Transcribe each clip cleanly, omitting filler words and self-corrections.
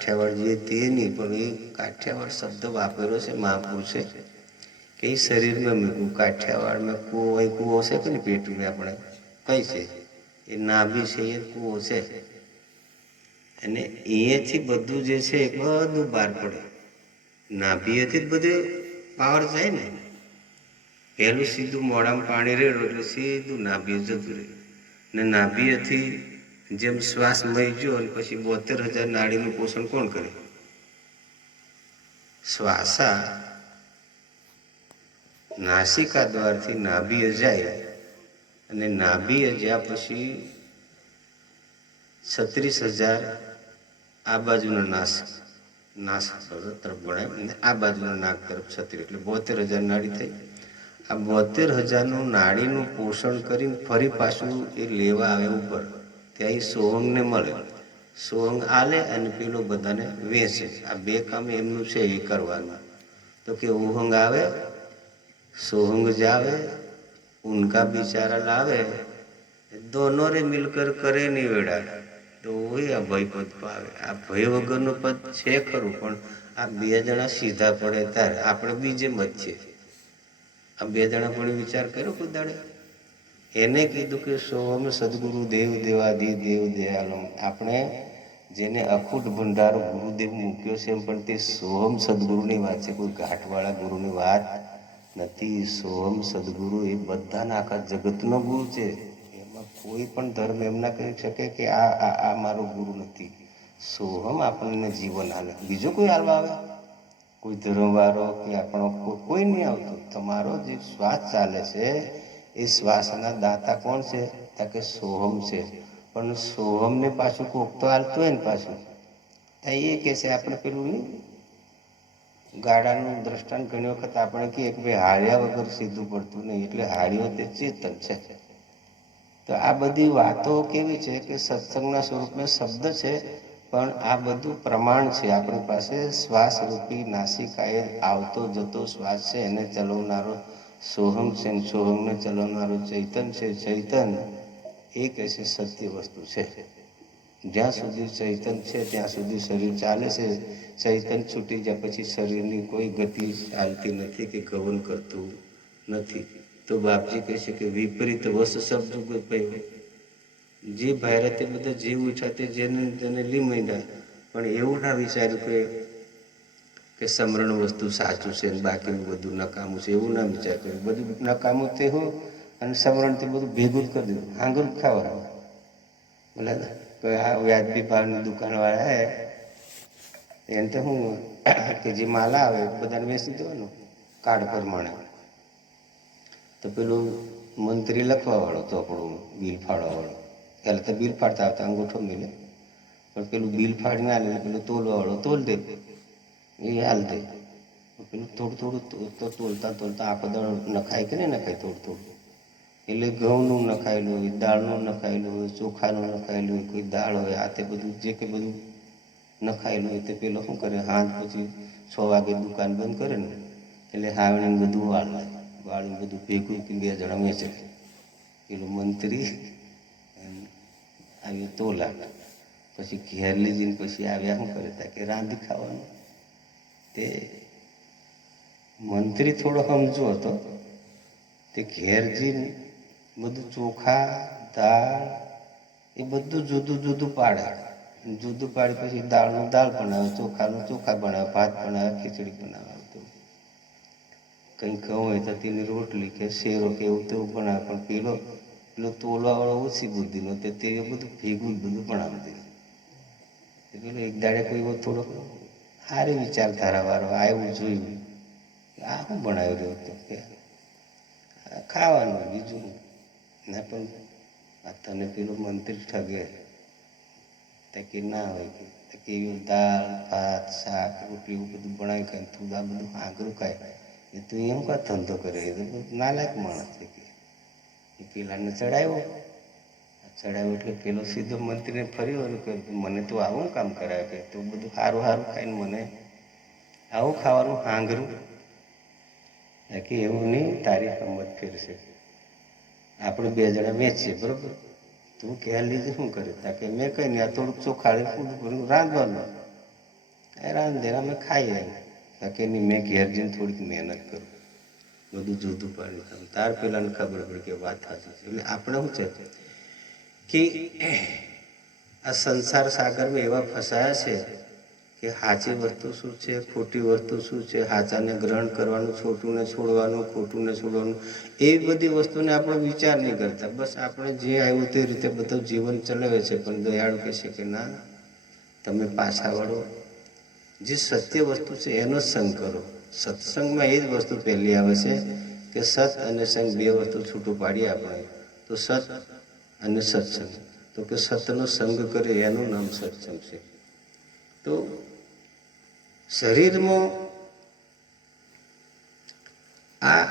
કાઠિયાવાડ જે તે નહીં, પણ એ કાઠિયાવાડ શબ્દ વાપર્યો છે મહાપુરુષે કે એ શરીરમાં મૂકવું. કાઠિયાવાડમાં કૂવો હોય, કૂવો છે કે ને પેટમાં આપણે કઈ છે એ નાભી છે, એ કૂવો છે. અને અહીંયાથી બધું જે છે એ બધું બહાર પડે. નાભીએથી જ બધું પાવર જાય ને. પહેલું સીધું મોઢામાં પાણી રેડો એટલે સીધું નાભીએ જતું રહે. ને નાભીએથી જેમ શ્વાસ મહી ગયો અને પછી 72,000 નાડીનું પોષણ કોણ કરે? શ્વાસા નાસિકા દ્વારથી નાભીએ જાય અને નાભીએ જ્યાં પછી 36,000 આ બાજુનો નાક તરફ ગણાય, આ બાજુના નાક તરફ 36 એટલે 72,000 નાડી થઈ. આ 72,000નું નાડીનું પોષણ કરીને ફરી પાછું એ લેવા આવે ઉપર. ત્યાં એ સોહંગને મળે, સોહંગ આલે અને પેલો બધાને વેચે. આ બે કામ એમનું છે એ કરવાનું. તો કે ઉહંગ આવે, સોહંગ જાવે, ઉનકા બિચારા લાવે, દોનો રે મિલકર કરે નહીં વેડા તો હોય આ ભય પદ પાવે. આ ભય વગરનું પદ છે ખરું, પણ આ બે જણા સીધા પડે ત્યારે આપણે બીજે મત છે. આ બે જણા પણ વિચાર કર્યો કોઈ દાડે? એને કીધું કે સોહમ સદગુરુ દેવ દેવાદી દેવ દયાલમ. આપણે જેને અખૂટ ભંડારો ગુરુદેવ મૂક્યો છે, પણ તે સોહમ સદગુરુની વાત છે, કોઈ ઘાટવાળા ગુરુની વાત નથી. સોહમ સદગુરુ એ બધાના આખા જગતનો ગુરુ છે. એમાં કોઈ પણ ધર્મ એમ ના કહી શકે કે આ મારો ગુરુ નથી. સોહમ આપણને જીવન હાલે, બીજો કોઈ હાલવા આવે? કોઈ ધર્મવાળો કે આપણો કોઈ નહીં આવતો. તમારો જે શ્વાસ ચાલે છે એ શ્વાસના દાતા કોણ છે? ત્યાં કે સોહમ છે. પણ સોહમને પાછું કોક તો હાલતું હોય ને પાછું. ત્યાં એ કે છે આપણે પેલું નહીં, ગાડાનું દ્રષ્ટાંત ઘણી વખત આપણે કહીએ કે ભાઈ હાર્યા વગર સીધું પડતું નહીં, એટલે હાર્યો તે ચેતન છે. તો આ બધી વાતો કેવી છે કે સત્સંગના સ્વરૂપમાં શબ્દ છે, પણ આ બધું પ્રમાણ છે આપણી પાસે. શ્વાસ રૂપી નાસિકાએ આવતો જતો શ્વાસ છે, એને ચલાવનારો સોહમ છે, સોહમને ચલાવનારો ચૈતન છે. ચૈતન એ કહે છે સત્ય વસ્તુ છે. જ્યાં સુધી ચૈતન છે ત્યાં સુધી શરીર ચાલે છે. ચૈતન છૂટી જાય પછી શરીરની કોઈ ગતિ ચાલતી નથી કે ગમન કરતું નથી. તો બાપજી કહે છે કે વિપરીત વસ શબ્દ ગયો. જે ભાઈરા તે બધા જીવ ઉઠ્યા તે જેને લી માંડ્યા, પણ એવું ના વિચાર્યું કે સમરણ વસ્તુ સાચું છે ને બાકીનું બધું નકામું છે. એવું ના વિચાર કર્યું. બધું નકામું તે હું અને સમરણ તે બધું ભેગું જ કરી દીધું. આંગળ ખાવાનું બોલે આ વ્યાજબી ભાવની દુકાનવાળા હે એને તો હું કે જે માલા આવે બધાને વેચી દેવાનું કાર્ડ પ્રમાણે. તો પેલું મંત્રી લખવાવાળો તો આપણું બિલ ફાળવાવાળો, પહેલાં તો બિલ ફાડતા આવતા અંગૂઠો મિલે, પણ પેલું બિલ ફાડી ના લે, પેલું તોલવાવાળો તોલ દે, એ હાલ દે. પેલું થોડું તો તોલતા આખો દાડો નખાય કે નહીં નખાય થોડું. એટલે ઘઉંનું નખાયેલું હોય, દાળનું નખાયેલું હોય, ચોખાનું નખાયેલું હોય, કોઈ દાળ હોય, આ તે બધું જે કે બધું નખાયેલું હોય તે પેલો શું કરે, હાથ પછી 6 વાગે દુકાન બંધ કરે ને એટલે હાવણીને બધું વાળીને બધું ભેગું કે 2 જણા વેચે. પેલું મંત્રી આવ્યો તોલા, પછી ઘેર લઈ જઈને પછી આવ્યા શું કરે તા કે રાંધી ખાવાનું. તે મંત્રી થોડો સમજો હતો. તે ઘેર જઈને બધું ચોખા દાળ એ બધું જુદું જુદું પાડે. જુદું પાડી પછી દાળનું દાળ બનાવે, ચોખાનું ચોખા બનાવે, ભાત બનાવે, ખીચડી બનાવે. કંઈ ઘઉં હોય તો તેની રોટલી કે શેરો કે એવું તેવું બનાવે. પણ પેલો તોલવાવાળો ઓછી બુદ્ધિનો તે બધું ભેગું બધું બનાવી દે. પેલો એક દાડે કોઈ થોડોક સારી વિચારધારાવાળો આવ્યું જોયું આ શું બનાવી રહ્યો હતો કે ખાવાનું બીજું ના. પણ આ તને પેલો મંત્રી ઠગે કે ના હોય કે દાળ ભાત શાક રોટલી એવું બધું બનાવી ખાય, તું આ બધું આંગળું ખાય એ તું એમ કા ધંધો કરે? એ તો નાલાયક માણસ છે કે એ પેલાને ચડાવ્યો એટલે પેલો સીધો મંત્રીને ફર્યો કે મને તું આવું કામ કરાવે કે તું બધું સારું સારું ખાઈને મને આવું ખાવાનું આંગળું કે એવું નહીં, તારી કિંમત ફેરશે. આપણે 2 જણા વેચીએ બરોબર, તું ક્યાં લીધે શું કરે તા કે મેં કઈ નહીં, આ થોડુંક ચોખાડે રાંધવાનું. હેરાન દેરા અમે ખાઈએ બાકી એની મેં ઘેર જઈને થોડીક મહેનત કરું, બધું જુદું પાડી કરું, તાર પેલાને ખબર પડે કે વાત સાચી છે. એટલે આપણે શું છે કે આ સંસાર સાગરમાં એવા ફસાયા છે કે સાચી વસ્તુ શું છે, ખોટી વસ્તુ શું છે, સાચાને ગ્રહણ કરવાનું, છોટુંને છોડવાનું, ખોટુંને છોડવાનું, એવી બધી વસ્તુને આપણે વિચાર નહીં કરતા. બસ આપણે જે આવ્યું તે રીતે બધું જીવન ચલાવે છે. પણ દયાળુ કહે છે કે ના, તમે પાછા વળો, જે સત્ય વસ્તુ છે એનો જ સંગ કરો. સત્સંગમાં એ જ વસ્તુ પહેલી આવે છે કે સત અને સંગ બે વસ્તુ છૂટું પાડીએ આપણે તો સત અને સત્સંગ. તો કે સતનો સંગ કરે એનું નામ સત્સંગ છે. તો શરીરમાં આ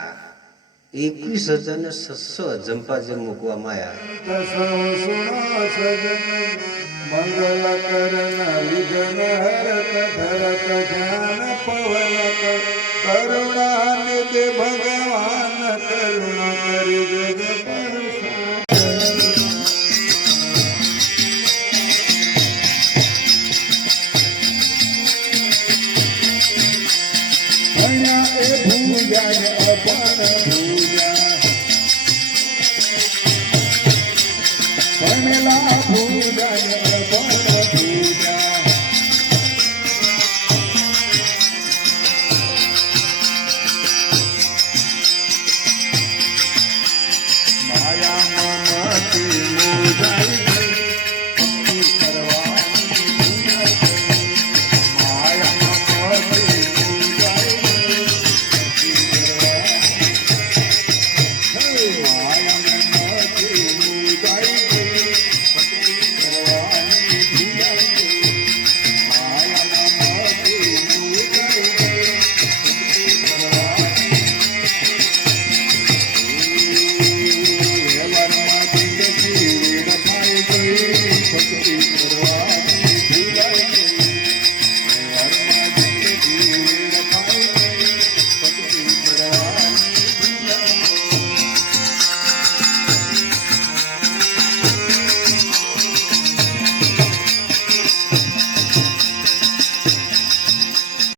21,600 અજંપા જે મૂકવામાં ભૂજા